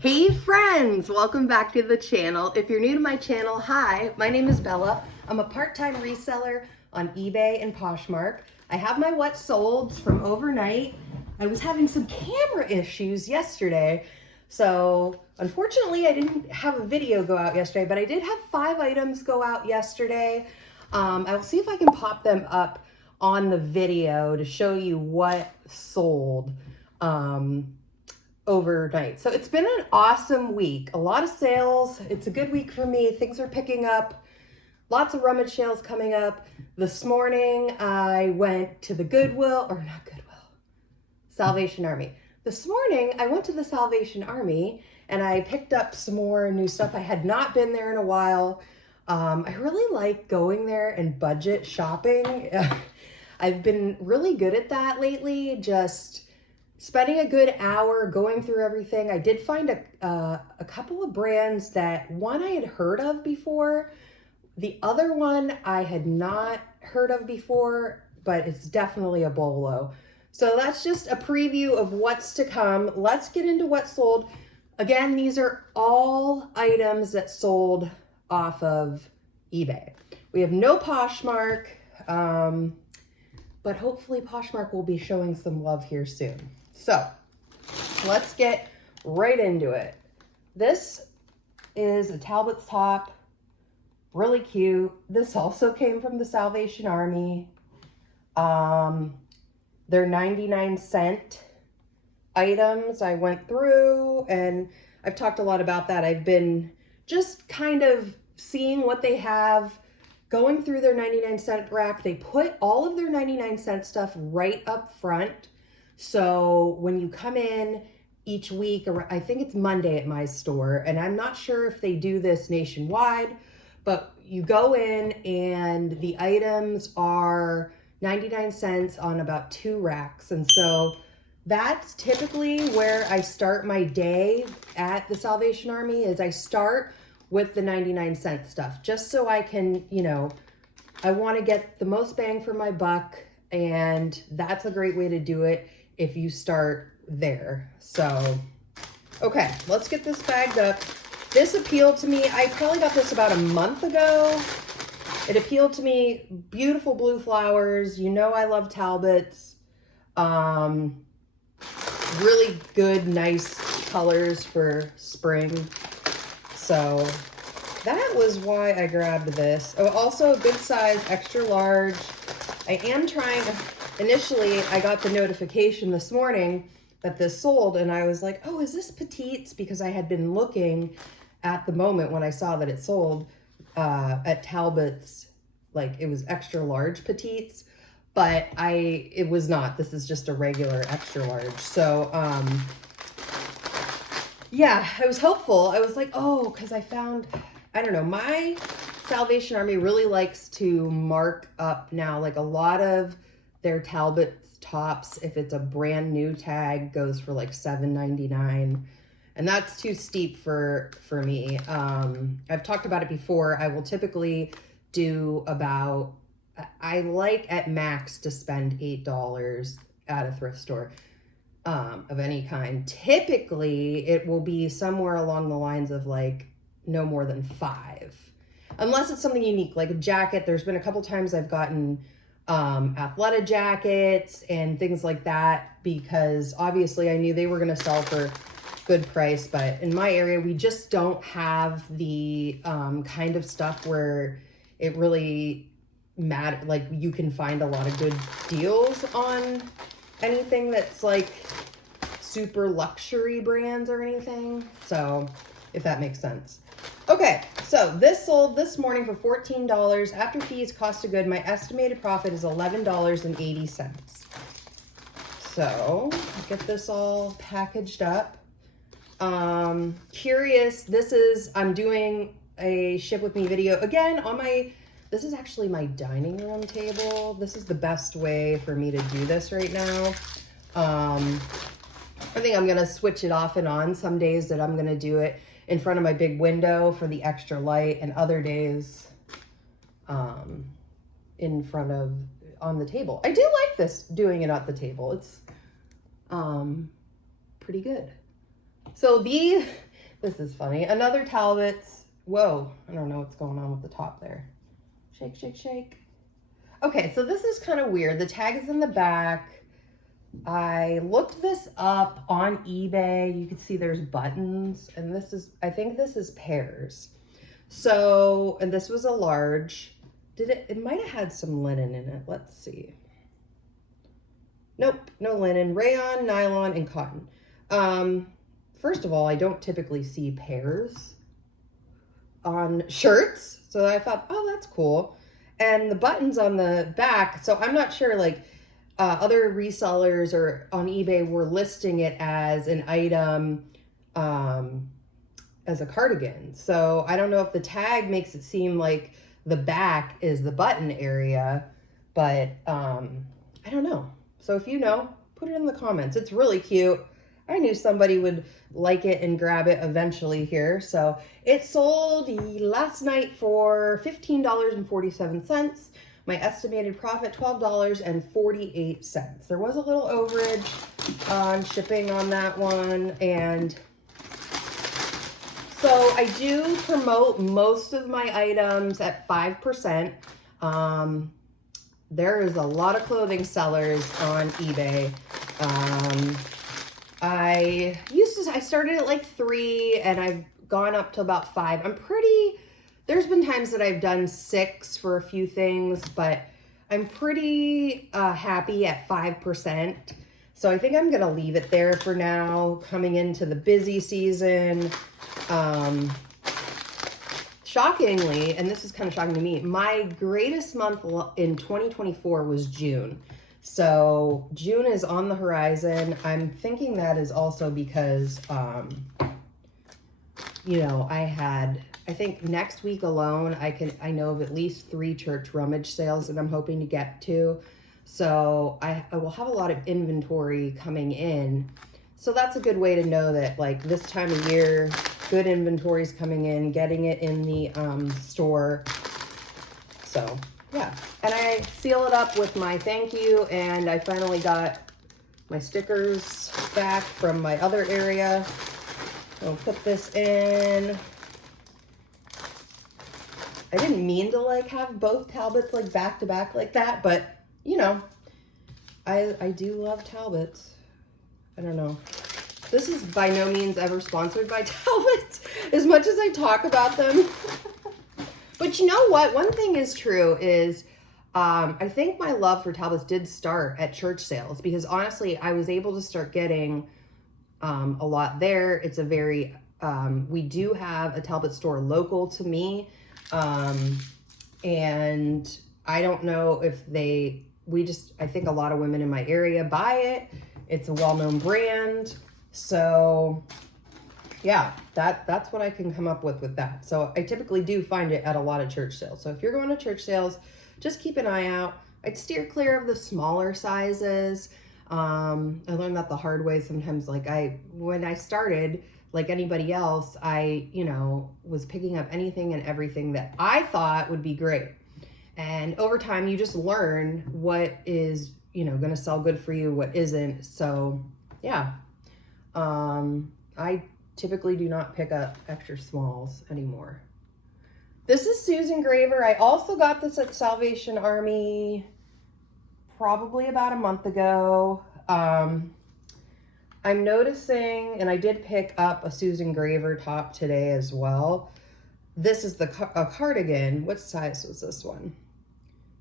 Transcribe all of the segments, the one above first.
Hey friends, welcome back to the channel. If you're new to my channel, hi, my name is Bella. I'm a part-time reseller on eBay and Poshmark. I have my what solds from overnight. I was having some camera issues yesterday, so unfortunately I didn't have a video go out yesterday, but I did have 5 items go out yesterday. I will see if I can pop them up on the video to show you what sold. Overnight. So it's been an awesome week. A lot of sales. It's a good week for me. Things are picking up. Lots of rummage sales coming up. This morning I went to the Salvation Army. This morning I went to the Salvation Army and I picked up some more new stuff. I had not been there in a while. I really like going there and budget shopping. I've been really good at that lately. Just spending a good hour going through everything. I did find a couple of brands that one I had heard of before. The other one I had not heard of before, but it's definitely a bolo. So that's just a preview of what's to come. Let's get into what sold. Again, these are all items that sold off of eBay. We have no Poshmark, but hopefully Poshmark will be showing some love here soon. So let's get right into it. This is a Talbot's top, really cute. This also came from the Salvation Army. They're 99-cent items. I went through and I've talked a lot about that. I've been just kind of seeing what they have, going through their 99-cent rack. They put all of their 99-cent stuff right up front. So when you come in each week, or I think it's Monday at my store, and I'm not sure if they do this nationwide, but you go in and the items are 99 cents on about 2 racks. And so that's typically where I start my day at the Salvation Army. Is I start with the 99-cent stuff, just so I can, I want to get the most bang for my buck, and that's a great way to do it if you start there. So, okay, let's get this bagged up. This appealed to me. I probably got this about a month ago. It appealed to me. Beautiful blue flowers. I love Talbots. Really good, nice colors for spring. So that was why I grabbed this. Oh, also a good size, extra large. I am trying. Initially, I got the notification this morning that this sold, and I was like, oh, is this petites? Because I had been looking at the moment when I saw that it sold at Talbot's, like it was extra large petites, but it was not. This is just a regular extra large. So, yeah, I was hopeful. I was like, oh, because I found, I don't know, my Salvation Army really likes to mark up now, like a lot of their Talbot's tops, if it's a brand new tag, goes for like $7.99, and that's too steep for me. I've talked about it before. I will typically do about, I like at max to spend $8 at a thrift store of any kind. Typically, it will be somewhere along the lines of like no more than 5, unless it's something unique, like a jacket. There's been a couple times I've gotten Athleta jackets and things like that, because obviously I knew they were going to sell for good price, but in my area we just don't have the kind of stuff where it really matters. Like you can find a lot of good deals on anything that's like super luxury brands or anything, so if that makes sense. Okay, so this sold this morning for $14. After fees, cost of good, my estimated profit is $11.80. So, get this all packaged up. Curious, I'm doing a ship with me video. Again, this is actually my dining room table. This is the best way for me to do this right now. I think I'm gonna switch it off and on. Some days that I'm gonna do it in front of my big window for the extra light, and other days in front of, on the table. I do like this, doing it at the table. It's pretty good. So This is funny. Another Talbot's. Whoa, I don't know what's going on with the top there. Shake, shake, shake. Okay, so this is kind of weird. The tag is in the back. I looked this up on eBay. You can see there's buttons, and this is, I think this is pairs. So, and this was a large. It might have had some linen in it. Let's see. Nope, no linen. Rayon, nylon, and cotton. First of all, I don't typically see pairs on shirts. So I thought, oh, that's cool. And the buttons on the back. So I'm not sure, like, other resellers or on eBay were listing it as an item, as a cardigan. So I don't know if the tag makes it seem like the back is the button area, but I don't know. So if you know, put it in the comments. It's really cute. I knew somebody would like it and grab it eventually here. So it sold last night for $15.47. My estimated profit, $12.48. There was a little overage on shipping on that one. And so I do promote most of my items at 5%. There is a lot of clothing sellers on eBay. I started at like 3 and I've gone up to about 5. There's been times that I've done 6 for a few things, but I'm pretty happy at 5%. So I think I'm gonna leave it there for now, coming into the busy season. Shockingly, and this is kind of shocking to me, my greatest month in 2024 was June. So June is on the horizon. I'm thinking that is also because, you know, I think next week alone, I know of at least 3 church rummage sales that I'm hoping to get to. So I will have a lot of inventory coming in. So that's a good way to know that, like, this time of year, good inventory is coming in, getting it in the store. So yeah, and I seal it up with my thank you, and I finally got my stickers back from my other area. I'll put this in. I didn't mean to like have both Talbots like back to back like that, but you know, I do love Talbots. I don't know. This is by no means ever sponsored by Talbots, as much as I talk about them. But you know what? One thing is true is I think my love for Talbots did start at church sales, because honestly, I was able to start getting a lot there. It's a very, we do have a Talbot store local to me. And I don't know if I think a lot of women in my area buy it. It's a well-known brand. So yeah, that's what I can come up with that. So I typically do find it at a lot of church sales. So if you're going to church sales, just keep an eye out. I'd steer clear of the smaller sizes. I learned that the hard way sometimes. Like when I started, like anybody else, I, you know, was picking up anything and everything that I thought would be great. And over time, you just learn what is, you know, going to sell good for you, what isn't. So yeah, I typically do not pick up extra smalls anymore. This is Susan Graver. I also got this at Salvation Army probably about a month ago. I'm noticing, and I did pick up a Susan Graver top today as well. This is a cardigan. What size was this one?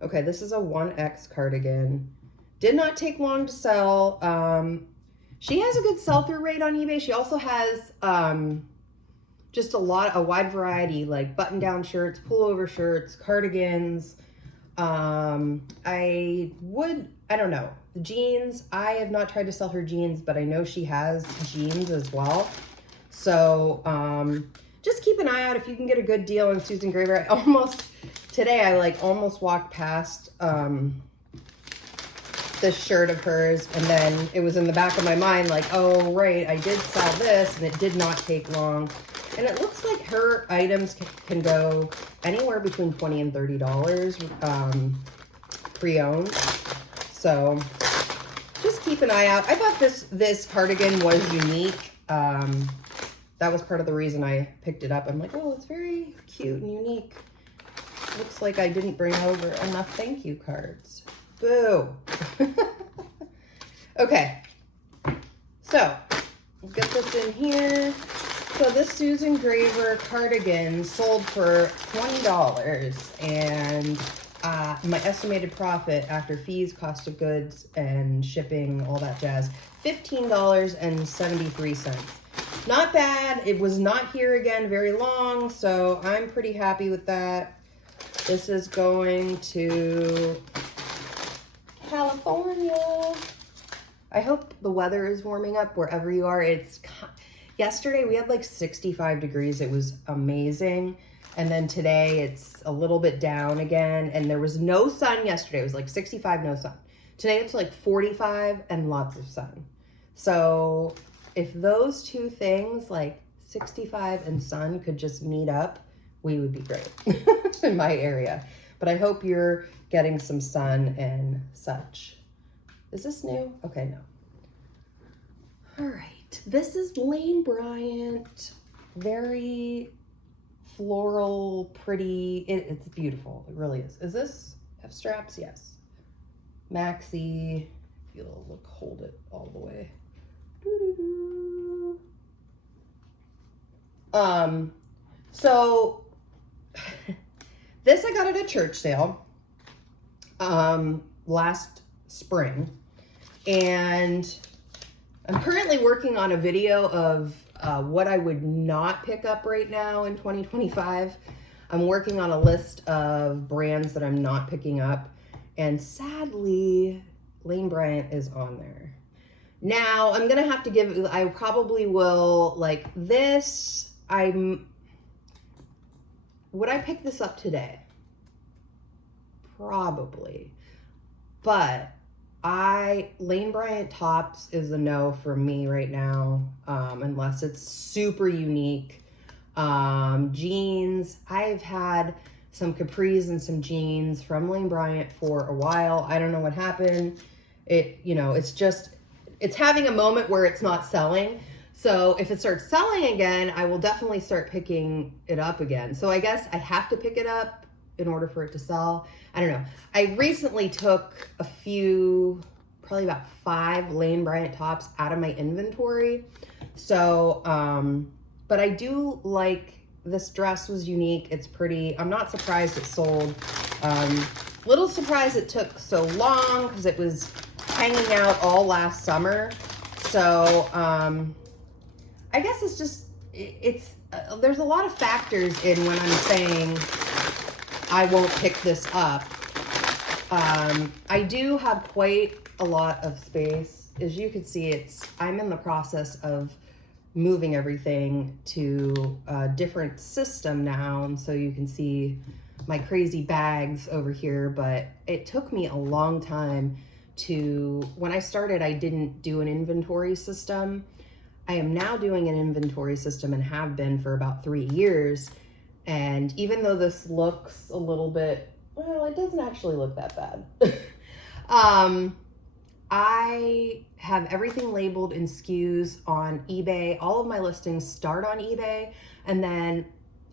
Okay, this is a 1X cardigan. Did not take long to sell. She has a good sell-through rate on eBay. She also has just a wide variety, like button-down shirts, pullover shirts, cardigans. I don't know. The jeans, I have not tried to sell her jeans, but I know she has jeans as well. So just keep an eye out if you can get a good deal on Susan Graver. Today I almost walked past this shirt of hers, and then it was in the back of my mind like, oh right, I did sell this and it did not take long. And it looks like her items can go anywhere between $20 and $30 pre-owned. So just keep an eye out. I thought this cardigan was unique. that was part of the reason I picked it up. I'm like, oh, it's very cute and unique. Looks like I didn't bring over enough thank you cards. Boo. Okay, so we'll get this in here. So this Susan Graver cardigan sold for $20, and my estimated profit after fees, cost of goods, and shipping, all that jazz, $15.73. Not bad. It was not here again very long, so I'm pretty happy with that. This is going to California. I hope the weather is warming up wherever you are. Yesterday we had like 65 degrees. It was amazing. And then today it's a little bit down again, and there was no sun yesterday. It was like 65, no sun. Today it's like 45 and lots of sun. So if those two things, like 65 and sun, could just meet up, we would be great in my area. But I hope you're getting some sun and such. Is this new? Okay, no. All right, this is Lane Bryant. Very floral, pretty. It's beautiful. It really is. Is this have straps? Yes. Maxi. If you'll look, hold it all the way. So this I got at a church sale last spring, and I'm currently working on a video of what I would not pick up right now in 2025. I'm working on a list of brands that I'm not picking up, and sadly, Lane Bryant is on there. Now, I'm gonna have to give, I probably will, like this, would I pick this up today? Probably. But Lane Bryant tops is a no for me right now, unless it's super unique. Jeans, I've had some capris and some jeans from Lane Bryant for a while. I don't know what happened. It's having a moment where it's not selling. So if it starts selling again, I will definitely start picking it up again. So I guess I have to pick it up in order for it to sell. I don't know. I recently took a few, probably about 5 Lane Bryant tops out of my inventory. So, but I do like, this dress was unique. It's pretty. I'm not surprised it sold. Little surprised it took so long because it was hanging out all last summer. So, I guess it's just, there's a lot of factors in when I'm saying I won't pick this up. I do have quite a lot of space. As you can see, I'm in the process of moving everything to a different system now. And so you can see my crazy bags over here, but it took me a long time when I started, I didn't do an inventory system. I am now doing an inventory system and have been for about 3 years. And even though this looks a little bit, well, it doesn't actually look that bad. I have everything labeled in SKUs on eBay. All of my listings start on eBay, and then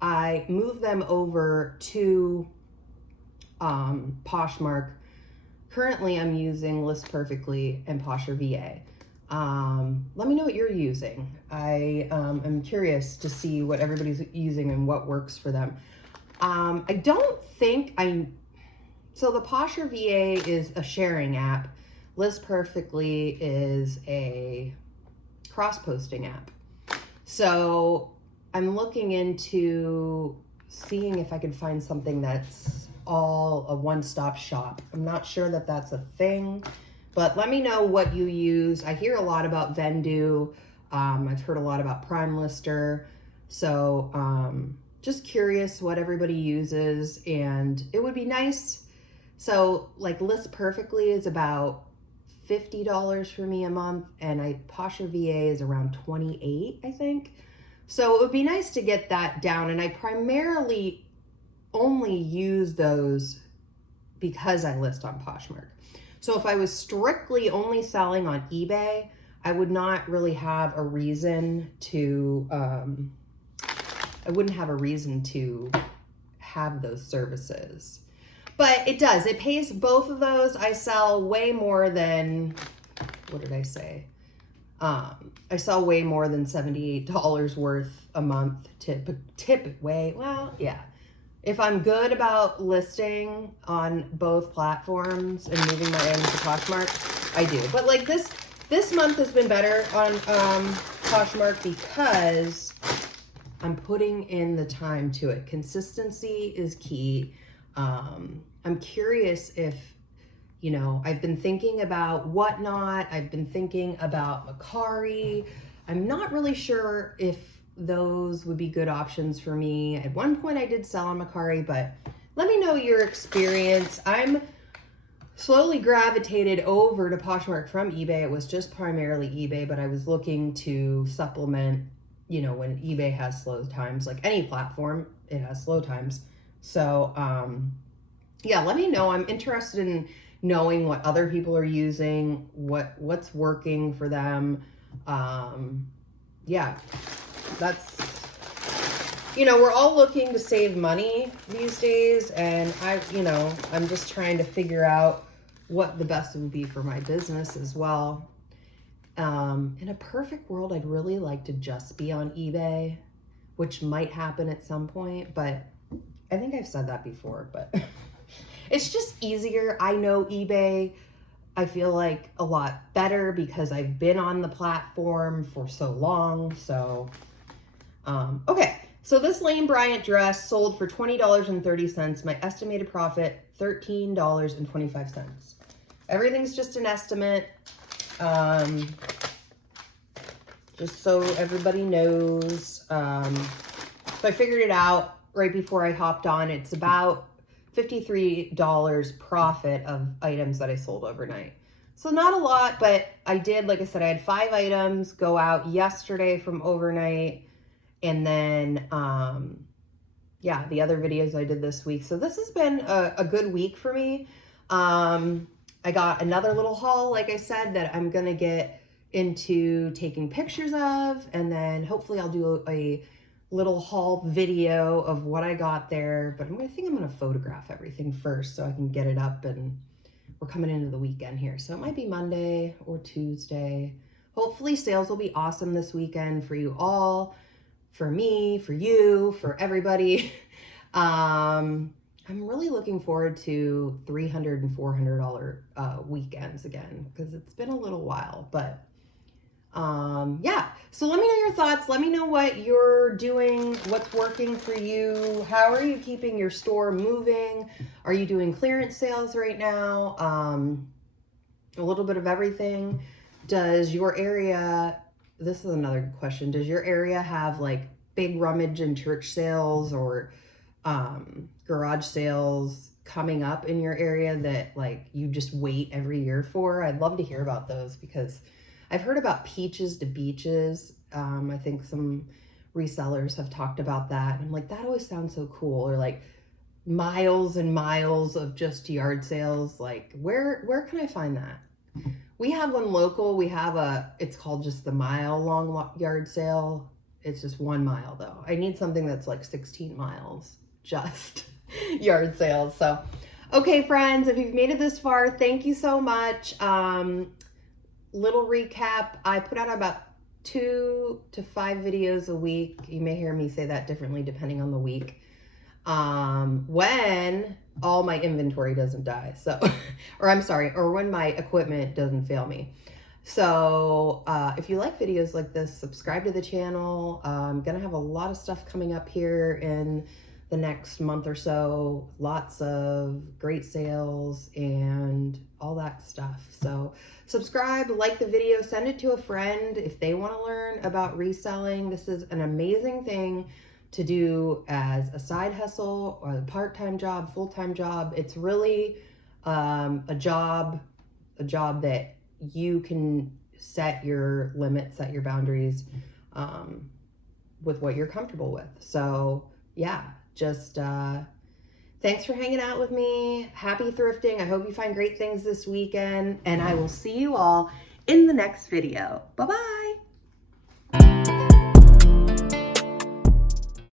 I move them over to Poshmark. Currently, I'm using List Perfectly and Posher VA. Let me know what you're using. I am curious to see what everybody's using and what works for them. I don't think so the Posher VA is a sharing app. List Perfectly is a cross-posting app. So I'm looking into seeing if I could find something that's all a one-stop shop. I'm not sure that that's a thing, but let me know what you use. I hear a lot about Vendu. I've heard a lot about Prime Lister. So just curious what everybody uses, and it would be nice. So like List Perfectly is about $50 for me a month, and Posher VA is around $28, I think. So it would be nice to get that down, and I primarily only use those because I list on Poshmark. So if I was strictly only selling on eBay, I would not really have a reason to, I wouldn't have a reason to have those services. But it does. It pays both of those. I sell way more than, what did I say? I sell way more than $78 worth a month. Tip way, well, yeah. If I'm good about listing on both platforms and moving my items to Poshmark, I do. But like this month has been better on Poshmark because I'm putting in the time to it. Consistency is key. I'm curious if, you know, I've been thinking about Whatnot. I've been thinking about Mercari. I'm not really sure if those would be good options for me. At one point I did sell on Mercari, but let me know your experience. I'm slowly gravitated over to Poshmark from eBay. It was just primarily eBay, but I was looking to supplement, you know, when eBay has slow times, like any platform, it has slow times. So, yeah, let me know. I'm interested in knowing what other people are using, what's working for them. Yeah, that's, you know, we're all looking to save money these days, and I'm just trying to figure out what the best would be for my business as well. In a perfect world, I'd really like to just be on eBay, which might happen at some point, but I think I've said that before, but it's just easier. I know eBay, I feel like a lot better because I've been on the platform for so long. So, okay. So this Lane Bryant dress sold for $20.30. My estimated profit, $13.25. Everything's just an estimate. Just so everybody knows. So I figured it out right before I hopped on. It's about $53 profit of items that I sold overnight. So not a lot, but I did, like I said, I had 5 items go out yesterday from overnight. And then, yeah, the other videos I did this week. So this has been a good week for me. I got another little haul, like I said, that I'm going to get into taking pictures of. And then hopefully I'll do a little haul video of what I got there. But I think I'm going to photograph everything first so I can get it up. And we're coming into the weekend here. So it might be Monday or Tuesday. Hopefully sales will be awesome this weekend for you all. For me, for you, for everybody. I'm really looking forward to $300 and $400 weekends again, because it's been a little while, but yeah. So let me know your thoughts. Let me know what you're doing, what's working for you. How are you keeping your store moving? Are you doing clearance sales right now? A little bit of everything. Does your area, this is another good question. Does your area have like big rummage and church sales or garage sales coming up in your area that like you just wait every year for? I'd love to hear about those because I've heard about peaches to beaches. I think some resellers have talked about that. I'm like, that always sounds so cool. Or like miles and miles of just yard sales. Like where can I find that? We have one local. We have it's called just the mile long yard sale. It's just 1 mile though. I need something that's like 16 miles, just yard sales. So, okay, friends, if you've made it this far, thank you so much. Little recap. I put out about 2 to 5 videos a week. You may hear me say that differently depending on the week. When all my inventory doesn't die. So, or when my equipment doesn't fail me. So, if you like videos like this, subscribe to the channel. I'm going to have a lot of stuff coming up here in the next month or so. Lots of great sales and all that stuff. So subscribe, like the video, send it to a friend if they want to learn about reselling. This is an amazing thing to do as a side hustle or a part-time job, full-time job. It's really a job that you can set your limits, set your boundaries with what you're comfortable with. So yeah, just thanks for hanging out with me. Happy thrifting. I hope you find great things this weekend, and I will see you all in the next video. Bye-bye.